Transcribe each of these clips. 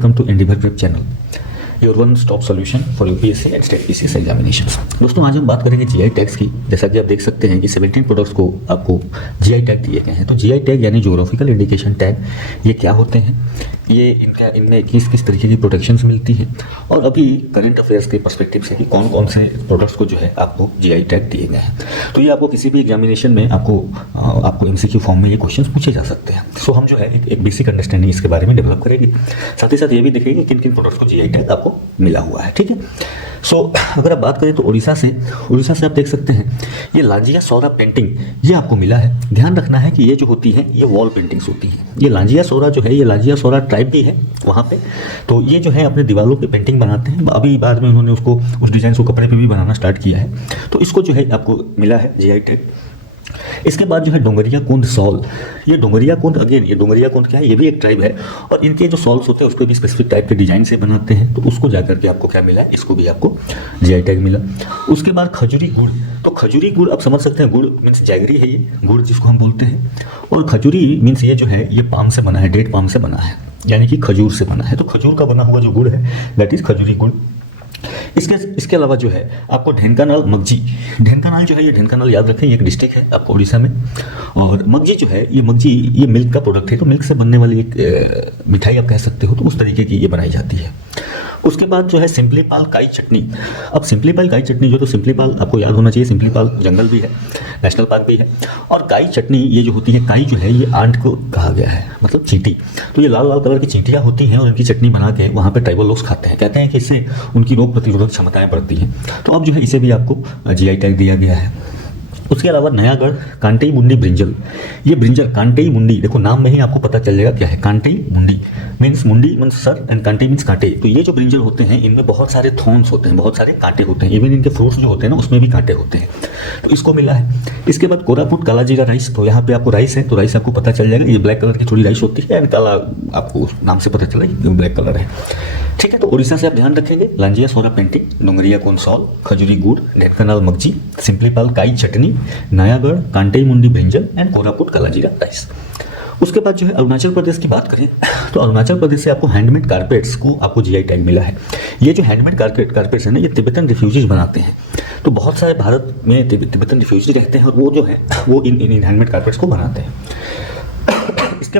welcome to Endeavor Prep channel, your one-stop solution for UPSC and State PCS examinations। दोस्तों आज हम बात करेंगे जीआई टैग्स की। जैसा कि आप देख सकते हैं कि 17 प्रोडक्ट्स को आपको जीआई टैग दिए गए हैं। तो जीआई टैग यानी ज्योग्राफिकल इंडिकेशन टैग, ये क्या होते हैं, ये इनमें किस तरीके की प्रोटेक्शंस मिलती हैं, और अभी करंट अफेयर्स के पर्सपेक्टिव से कि कौन कौन से प्रोडक्ट्स को जो है आपको जीआई टैग दिए गए हैं। तो ये आपको किसी भी एग्जामिनेशन में आपको एमसीक्यू फॉर्म में ये क्वेश्चंस पूछे जा सकते हैं। सो हम जो है एक बेसिक अंडरस्टैंडिंग इसके बारे में डेवलप करेंगे। साथ ही साथ ये भी देखेंगे किन किन प्रोडक्ट्स को जीआई टैग आपको मिला हुआ है। ठीक है। सो अगर आप बात करें तो उड़ीसा से आप देख सकते हैं ये लांजिया सौरा पेंटिंग ये आपको मिला है। ध्यान रखना है कि ये जो होती है ये वॉल पेंटिंग्स होती हैं। ये लांजिया सौरा जो है, ये लांजिया सौरा ट्राइब भी है वहाँ पे। तो ये जो है अपने दीवारों पे पेंटिंग बनाते हैं। अभी बाद में उन्होंने उस डिज़ाइन को कपड़े पे भी बनाना स्टार्ट किया है। तो इसको जो है आपको मिला है जीआई टैग। इसके बाद जो है डोंगरिया कुंद सॉल, ये डोंगरिया कुंद, अगेन ये डोंगरिया कुंद क्या है, ये भी एक ट्राइब है और इनके जो सॉल्स होते हैं उस पर भी स्पेसिफिक टाइप के डिजाइन से बनाते हैं। तो उसको जाकर के आपको क्या मिला है, इसको भी आपको जीआई टैग मिला। उसके बाद खजूरी गुड़, तो खजूरी गुड़ आप समझ सकते हैं, गुड़ मीन्स जैगरी है ये गुड़ जिसको हम बोलते हैं, और खजूरी मीन्स ये जो है ये पाम से बना है, डेट पाम से बना है, यानी कि खजूर से बना है। तो खजूर का बना हुआ जो गुड़ है दैट इज खजूरी गुड़। इसके अलावा जो है आपको ढेंकानाल मगजी, ढेंकानाल जो है ये ढेंकानाल याद रखें, ये एक डिस्ट्रिक्ट है आपको उड़ीसा में। और मगजी जो है ये मगजी ये मिल्क का प्रोडक्ट है। तो मिल्क से बनने वाली एक मिठाई आप कह सकते हो। तो उस तरीके की ये बनाई जाती है। उसके बाद जो है सिंपलीपाल काई चटनी। अब सिंपलीपाल काई चटनी जो, तो सिंपलीपाल आपको याद होना चाहिए, सिंपलीपाल जंगल भी है, नेशनल पार्क भी है। और काई चटनी ये जो होती है, काई जो है ये आंट को कहा गया है, मतलब चींटी। तो ये लाल लाल कलर की चींटियाँ होती हैं और इनकी चटनी बना के वहाँ पे ट्राइबल लोग खाते हैं। कहते हैं कि इससे उनकी रोग प्रतिरोधक क्षमताएं बढ़ती हैं। तो अब जो है इसे भी आपको जीआई टैग दिया गया है। उसके अलावा नयागढ़ कांटेई मुंडी ब्रिंजल, ये ब्रिंजल कांटेई मुंडी, देखो नाम में ही आपको पता चल जाएगा क्या है। कांटेई मुंडी मुंडी मीन्स सर एंड कांटेई मीन्स कांटे। तो ये जो ब्रिंजल होते हैं इनमें बहुत सारे थॉर्न्स होते हैं, बहुत सारे कांटे होते हैं। इवन इनके फ्रूट्स जो होते हैं ना उसमें भी कांटे होते हैं। तो इसको मिला है। इसके बाद कोरापुट काला जीरा राइस, तो यहाँ पे आपको राइस है, तो राइस आपको पता चल जाएगा ये ब्लैक कलर की थोड़ी राइस होती है, एंड काला आपको नाम से पता चला ये ब्लैक कलर है। ठीक है। तो उड़ीसा से आप ध्यान रखेंगे लांजिया सौरा पेंटिंग, डोंगरिया कुंद सॉल, खजूरी गुड़, ढेंकानाल मगजी, सिंपलीपाल काई चटनी, नयागढ़ कांटेई मुंडी ब्रिंजल एंड कोरापुट काला जीरा राइस। उसके बाद जो है अरुणाचल प्रदेश की बात करें तो अरुणाचल प्रदेश से आपको हैंडमेड कारपेट्स को आपको जीआई टैग मिला है। ये जो हैंडमेड कारपेट्स है ना, ये तिब्बतन रिफ्यूजीज बनाते हैं। तो बहुत सारे भारत में तिब्बतन रिफ्यूजी रहते हैं और वो जो है वो इन हैंडमेड कारपेट्स को बनाते हैं। इसके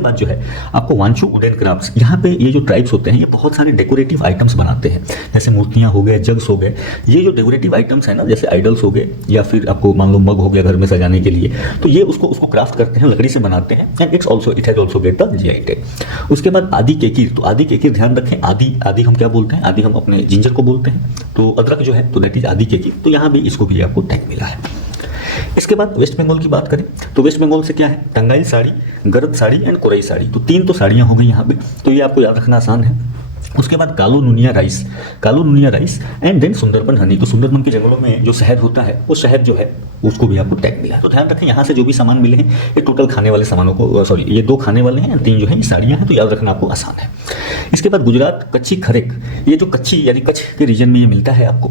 बाद जो है आपको वांचू वुडन क्राफ्ट्स, यहाँ पे ये जो ट्राइब्स होते हैं ये बहुत सारे डेकोरेटिव आइटम्स बनाते हैं, जैसे मूर्तियाँ हो गए, जग्स हो गए। ये जो डेकोरेटिव आइटम्स है ना, जैसे आइडल्स हो गए या फिर आपको मान लो मग हो गया घर में सजाने के लिए, तो ये उसको क्राफ्ट करते हैं, लकड़ी से बनाते हैं, and it has also get the GI tag. उसके बाद आदि केकिर, तो आदि केकिर ध्यान रखें, आदि हम क्या बोलते हैं, आदि हम अपने जिंजर को बोलते हैं। तो अदरक जो है तो दैट इज आदि केकिर। तो यहाँ भी इसको भी आपको टैग मिला है। इसके बाद वेस्ट बंगाल की बात करें तो वेस्ट बंगाल से क्या है, टंगाइल साड़ी, गरद साड़ी एंड कोरई साड़ी। तो 3 तो साड़ियाँ हो गई यहाँ पे। तो ये आपको याद रखना आसान है। उसके बाद Kalo Nunia rice and then Sundarban honey. तो सुंदरबन के जंगलों में जो शहद होता है वो शहद जो है उसको भी आपको टैग मिला है। तो ध्यान रखें यहाँ से जो भी सामान मिले हैं ये टोटल खाने वाले सामानों को, सॉरी ये 2 खाने वाले हैं, 3 जो है ये साड़ियाँ हैं। तो याद रखना आपको आसान है। इसके बाद गुजरात कच्ची खरेक, ये जो कच्ची यानी कच्छ के रीजन में ये मिलता है आपको।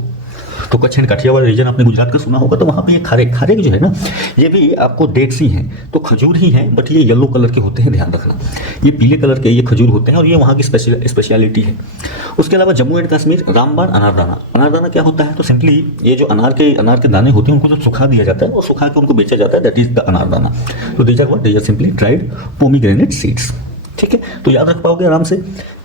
तो कच्छ एंड काठियावाड़ रीजन आपने गुजरात का सुना होगा। तो वहाँ पे ये खारेक जो है ना, ये भी आपको डेट्स ही हैं। तो खजूर ही हैं, बट ये येलो कलर के होते हैं, ध्यान रखना। ये पीले कलर के ये खजूर होते हैं और ये वहाँ की स्पेशलिटी है। उसके अलावा जम्मू एंड कश्मीर रामबाण अनारदाना क्या होता है, तो सिंपली ये जो अनार के दाने होते हैं उनको जो सुखा दिया जाता है और सुखा के उनको बेचा जाता है, दैट इज द अनारदाना। तो these are simply dried pomegranate seeds. ठीक है। तो याद रख पाओगे आराम से।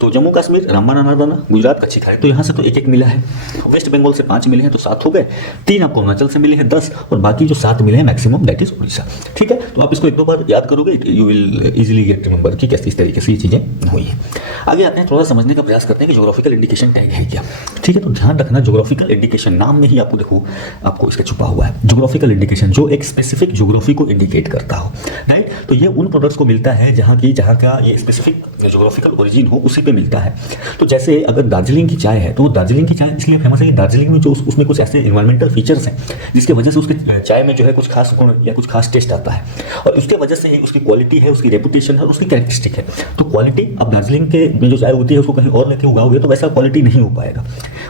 तो जम्मू कश्मीर रामबाण अनारदाना, गुजरात कच्ची खरेक। तो यहाँ से तो 1-1 मिला है। वेस्ट बंगाल से 5 मिले हैं तो 7 हो गए। 3 आपको अरुणाचल से मिले हैं 10, और बाकी जो 7 मिले हैं मैक्सिमम दैट इज उड़ीसा। ठीक है। तो आप इसको 1-2 बार याद करोगे, you will easily get remember कि कैसे इस तरीके से ये चीज़ें हुई हैं। आगे आते हैं, थोड़ा समझने का प्रयास करते हैं कि ज्योग्राफिकल इंडिकेशन टैग है क्या। ठीक है। तो ध्यान रखना, ज्योग्राफिकल इंडिकेशन नाम में ही आपको इसका छुपा हुआ है। ज्योग्राफिकल इंडिकेशन जो एक स्पेसिफिक ज्योग्राफी को इंडिकेट करता हो, राइट। तो ये उन प्रोडक्ट्स को मिलता है जहाँ का ये स्पेसिफिक ज्योग्राफिकल ओरिजिन हो, उसी पे मिलता है। तो जैसे अगर दार्जिलिंग की चाय है तो दार्जिलिंग की चाय इसलिए फेमस है कि दार्जिलिंग में जो उसमें कुछ ऐसे इन्वायरमेंटल फीचर्स हैं जिसकी वजह से उसके चाय में जो है कुछ खास गुण या कुछ खास टेस्ट आता है, और उसके वजह से ही उसकी क्वालिटी है, उसकी रेपुटेशन है और उसकी कैरेक्टरिस्टिक है। तो क्वालिटी अब दार्जिलिंग के में जो चाय होती है उसको कहीं और लेके उगाओगे तो वैसा क्वालिटी नहीं हो पाएगा।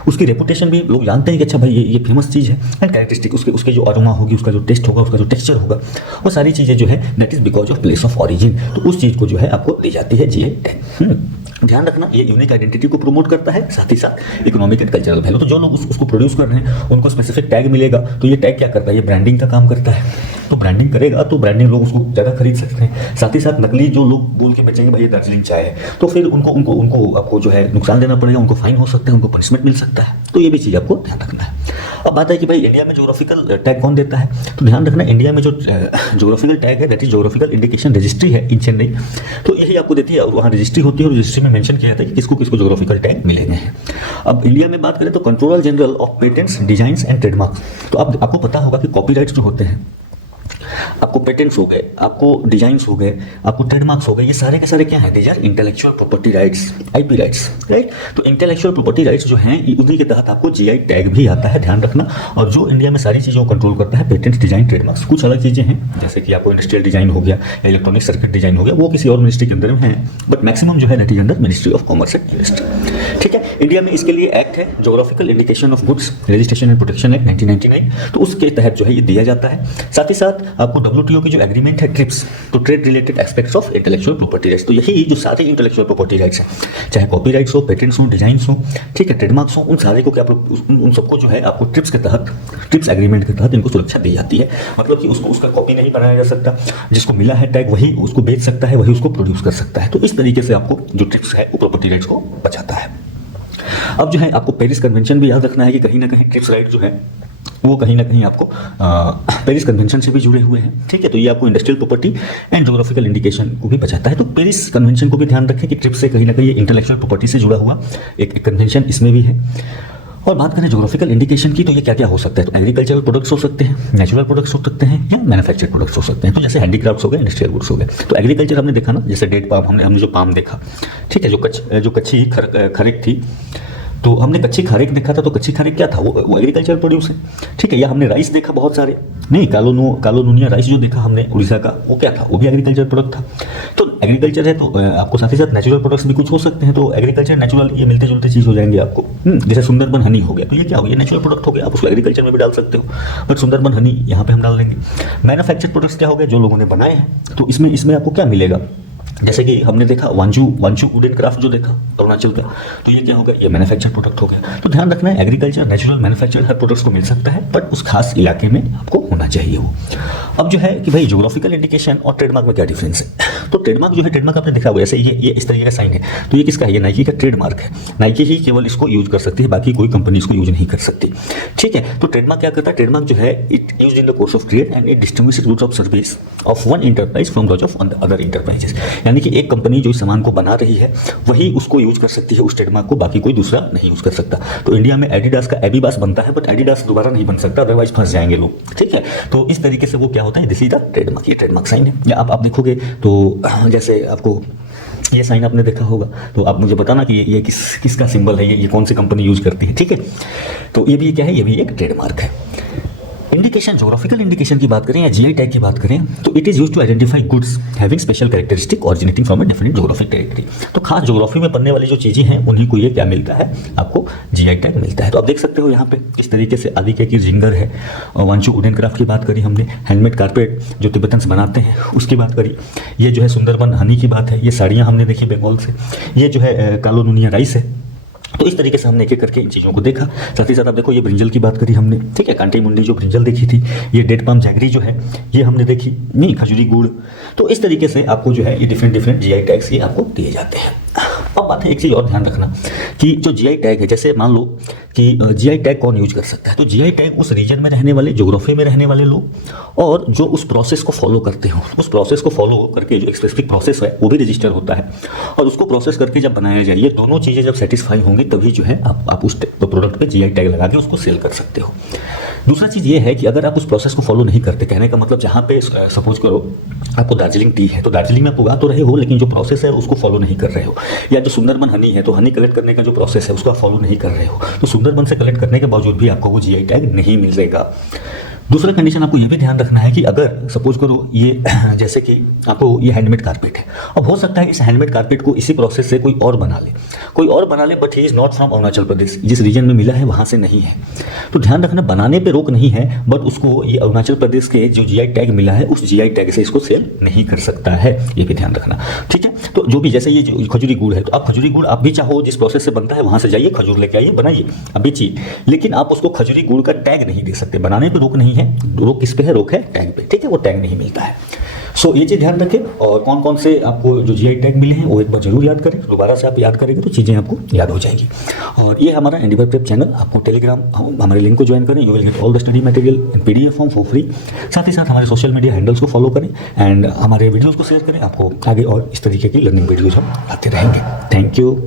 उसकी रेपुटेशन भी लोग जानते हैं कि अच्छा भाई ये फेमस चीज़ है, एंड कैरेक्टरिस्टिक उसके जो अरोमा होगी, उसका जो टेस्ट होगा, उसका जो टेक्सचर होगा, वो सारी चीज़ें जो है that is because of place of origin. तो उस चीज़ को जो है आपको दी जाती है जीआई टैग। ध्यान रखना ये यूनिक आइडेंटिटी को प्रमोट करता है, साथ ही साथ इकोनॉमिक एंड कल्चरल वैल्यू। तो जो लोग उसको प्रोड्यूस कर रहे हैं उनको स्पेसिफिक टैग मिलेगा, तो ये टैग क्या करता है, ये ब्रांडिंग का काम करता है। तो ब्रांडिंग करेगा तो ब्रांडिंग लोग उसको ज़्यादा खरीद सकते हैं। साथ ही साथ नकली जो लोग बोल के बेचेंगे भाई ये दार्जिलिंग चाय है, तो फिर उनको आपको जो है नुकसान देना पड़ेगा, उनको फाइन हो सकता है, उनको पनिशमेंट मिल सकता है। तो ये भी चीज़ आपको ध्यान रखना है। अब बात है कि भाई इंडिया में ज्योग्राफिकल टैग कौन देता है, तो ध्यान रखना इंडिया में जो ज्योग्राफिकल टैग है that is geographical indication registry है इन चेन्नई, तो यही आपको देती है। वहाँ रजिस्ट्री होती है और रजिस्ट्री में मेंशन किया जाता है कि किसको किसको ज्योग्राफिकल टैग मिलेंगे हैं। अब इंडिया में बात करें तो controller general of patents, designs and trademarks, तो आपको पता होगा कि कॉपीराइट्स जो होते हैं, आपको पेटेंट्स हो गए, आपको डिजाइन्स हो गए, आपको ट्रेडमार्क्स हो गए, ये सारे के सारे क्या है, these are intellectual property rights, IP rights, right. तो इंटेलेक्चुअल प्रॉपर्टी राइट्स जो हैं उन्हीं के तहत आपको जीआई टैग भी आता है, ध्यान रखना। और जो इंडिया में सारी चीज़ों को कंट्रोल करता है, पेटेंट्स, डिजाइन, ट्रेडमार्क्स। कुछ अलग चीज़ें हैं जैसे कि आपको इंडस्ट्रियल डिजाइन हो गया, इलेक्ट्रॉनिक सर्किट डिजाइन हो गया, वो किसी और मिनिस्ट्री के अंदर में है, बट मैक्सिमम जो है that is under ministry of commerce and industry. ठीक है, इंडिया में इसके लिए एक्ट है geographical indication of goods registration and protection act 1999, तो उसके तहत जो है ये दिया जाता है। साथ ही साथ आपको डब्ल्यूटीओ की जो एग्रीमेंट है ट्रिप्स, तो trade related aspects of intellectual property rights, तो यही जो सारे इंटेलेक्चुअल प्रॉपर्टी राइट्स हैं, चाहे कॉपीराइट्स हो, पेटेंट्स हो, डिजाइन्स हो, ठीक है, ट्रेडमार्क्स हो, उन सारे को क्या उन सबको जो है आपको ट्रिप्स के तहत, ट्रिप्स एग्रीमेंट के तहत इनको सुरक्षा दी जाती है। मतलब कि उसका कॉपी नहीं बनाया जा सकता, जिसको मिला है टैग वही उसको बेच सकता है, वही उसको प्रोड्यूस कर सकता है। तो इस तरीके से आपको जो ट्रिप्स है वो प्रॉपर्टी राइट्स को बचाता है। अब जो है आपको पेरिस कन्वेंशन भी याद रखना है कि कहीं ना कहीं ट्रिप्स राइट जो है वो कहीं ना कहीं आपको पेरिस कन्वेंशन से भी जुड़े हुए हैं। ठीक है, तो ये आपको industrial property and geographical indication को भी बचाता है। तो पेरिस कन्वेंशन को भी ध्यान रखें कि ट्रिप्स से कहीं ना कहीं इंटेलेक्चुअल प्रॉपर्टी से जुड़ा हुआ एक कन्वेंशन इसमें भी है। और बात करें ज्योग्राफिकल इंडिकेशन की, तो ये क्या क्या हो सकता है, तो एग्रीकल्चरल प्रोडक्ट्स हो सकते हैं, नेचुरल प्रोडक्ट्स हो सकते हैं, या मैन्युफैक्चर्ड प्रोडक्ट्स हो सकते हैं। तो जैसे हैंडीक्राफ्ट्स हो गए, इंडस्ट्रियल गुड्स हो गए। तो एग्रीकल्चर हमने देखा ना, जैसे डेट पाम, हमने जो पाम देखा, ठीक है, जो कच्ची खरीक थी, तो हमने कच्ची खारेक देखा था। तो कच्ची खारेक क्या था, वो एग्रीकल्चर प्रोड्यूस है। ठीक है, या हमने राइस देखा बहुत सारे, नहीं कालोनुनिया राइस जो देखा हमने उड़ीसा का, वो क्या था, वो भी एग्रीकल्चर प्रोडक्ट था। तो एग्रीकल्चर है तो आपको साथ ही साथ नेचुरल प्रोडक्ट्स भी कुछ हो सकते हैं। तो एग्रीकल्चर नेचुरल ये मिलते जुलते चीज़ हो जाएंगे आपको। जैसे सुंदरबन हनी हो गया, तो ये क्या हो गया, नेचुरल प्रोडक्ट हो गया, आप उसको एग्रीकल्चर में भी डाल सकते हो, बट सुंदरबन हनी यहाँ पे हम डाल देंगे। मैन्युफैक्चर्ड प्रोडक्ट्स क्या हो गया, जो लोगों ने बनाए हैं, तो इसमें आपको क्या मिलेगा, जैसे कि हमने देखा वांचू वुडन क्राफ्ट जो देखा अरुणाचल का, तो ये क्या होगा, ये मैन्युफैक्चर्ड प्रोडक्ट हो गया। तो ध्यान रखना है एग्रीकल्चर, नेचुरल, मैन्युफैक्चर्ड हर प्रोडक्ट्स को मिल सकता है, बट उस खास इलाके में आपको होना चाहिए वो। अब जो है कि भाई ज्योग्राफिकल इंडिकेशन और ट्रेडमार्क में क्या डिफरेंस है, तो ट्रेडमार्क जो है, ट्रेडमार्क आपने देखा हुआ, जैसे ये इस तरीके का साइन है, तो ये किसका है, ये नाइकी का ट्रेडमार्क है। नाइकी ही केवल इसको यूज कर सकती है, बाकी कोई कंपनी इसको यूज नहीं कर सकती। ठीक है, तो ट्रेडमार्क क्या करता है, ट्रेडमार्क जो है it use in the course of trade and it distinguishes goods of service of one enterprise from those of other enterprises. यानी कि एक कंपनी जो इस सामान को बना रही है वही उसको यूज कर सकती है, उस ट्रेडमार्क को, बाकी कोई दूसरा नहीं यूज कर सकता। तो इंडिया में एडिडास का एबीबास बनता है, बट एडिडास दोबारा नहीं बन सकता, अदरवाइज फंस जाएंगे लोग। ठीक है, तो इस तरीके से वो क्या होता है, दिस इज द ट्रेडमार्क, ये ट्रेडमार्क साइन है। या आप देखोगे तो जैसे आपको ये साइन आपने देखा होगा, तो आप मुझे बताना कि ये किसका सिंबल है, ये कौन सी कंपनी यूज करती है। ठीक है, तो ये भी क्या है, ये भी एक ट्रेडमार्क है। इंडिकेशन, ज्योग्राफिकल इंडिकेशन की बात करें या जीआई टैग की बात करें, तो it is used to identify goods having special characteristic originating from a different geographic territory. तो खास ज्योग्राफी में बनने वाली जो चीजें हैं उन्हीं को ये क्या मिलता है, आपको जीआई टैग मिलता है। तो आप देख सकते हो यहाँ पे किस तरीके से आदिके की जिंगर है, वांचू वुडन क्राफ्ट की बात करी हमने, हैंडमेड कारपेट जो तिब्बतन्स बनाते हैं उसकी बात करी, ये जो है सुंदरबन हनी की बात है, ये साड़ियाँ हमने देखी बंगाल से, ये जो है कालोनुनिया राइस है। तो इस तरीके से हमने एक एक करके इन चीज़ों को देखा। साथ ही साथ आप देखो ये ब्रिंजल की बात करी हमने, ठीक है, कांटे मुंडी जो ब्रिंजल देखी थी, ये डेट पाम जैगरी जो है ये हमने देखी, नहीं खजूरी गुड़। तो इस तरीके से आपको जो है ये डिफरेंट जीआई टैग्स ये आपको दिए जाते हैं। अब बात है एक चीज़ और ध्यान रखना कि जो जीआई टैग है, जैसे मान लो कि जीआई टैग कौन यूज कर सकता है, तो जीआई टैग उस रीजन में रहने वाले, ज्योग्राफी में रहने वाले लोग और जो उस प्रोसेस को फॉलो करते हो, उस प्रोसेस को फॉलो करके जो एक स्पेसिफिक प्रोसेस है वो भी रजिस्टर होता है, और उसको प्रोसेस करके जब बनाया जाए, ये दोनों चीज़ें जब सेटिस्फाई होंगी तभी जो है आप उस प्रोडक्ट पे जीआई टैग लगा के उसको सेल कर सकते हो। दूसरा चीज़ ये है कि अगर आप उस प्रोसेस को फॉलो नहीं करते, कहने का मतलब जहाँ पे सपोज करो आपको दार्जिलिंग टी है, तो दार्जिलिंग में आप उगा तो रहे हो लेकिन जो प्रोसेस है उसको फॉलो नहीं कर रहे हो, या जो सुंदरबन हनी है तो हनी कलेक्ट करने का जो प्रोसेस है उसको आप फॉलो नहीं कर रहे हो, तो सुंदरबन से कलेक्ट करने के बावजूद भी आपको वो जीआई टैग नहीं मिलेगा। दूसरा कंडीशन आपको ये भी ध्यान रखना है कि अगर सपोज करो ये जैसे कि आपको ये हैंडमेड कारपेट है, अब हो सकता है इस हैंडमेड कारपेट को इसी प्रोसेस से कोई और बना ले, but he is not from Arunachal Pradesh, जिस रीजन में मिला है वहाँ से नहीं है। तो ध्यान रखना, बनाने पे रोक नहीं है, बट उसको ये अरुणाचल प्रदेश के जो जीआई टैग मिला है उस जीआई टैग से इसको सेल नहीं कर सकता है, ये भी ध्यान रखना। ठीक है, तो जो भी जैसे ये जो खजूरी गुड़ है, तो आप खजूरी गुड़ आप भी चाहो जिस प्रोसेस से बनता है वहाँ से जाइए, खजूर लेके आइए, बनाइए, आप बेचिए, लेकिन आप उसको खजूरी गुड़ का टैग नहीं दे सकते। बनाने पे रोक नहीं है, रोक किस पे है? रोक है टैग पे। ठीक है, वो टैग नहीं मिलता है। सो ये चीज़ ध्यान रखें, और कौन कौन से आपको जो जीआई टैग मिले हैं वो एक बार जरूर याद करें। दोबारा से आप याद करेंगे तो चीज़ें आपको याद हो जाएगी। और ये हमारा एंडिवर प्रेप चैनल, आपको टेलीग्राम हमारे लिंक को ज्वाइन करें, you will get all the study material in PDF form for free. साथ ही साथ हमारे सोशल मीडिया हैंडल्स को फॉलो करें एंड हमारे वीडियोज़ को शेयर करें। आपको आगे और इस तरीके की लर्निंग वीडियोज़ हम लाते रहेंगे। Thank you.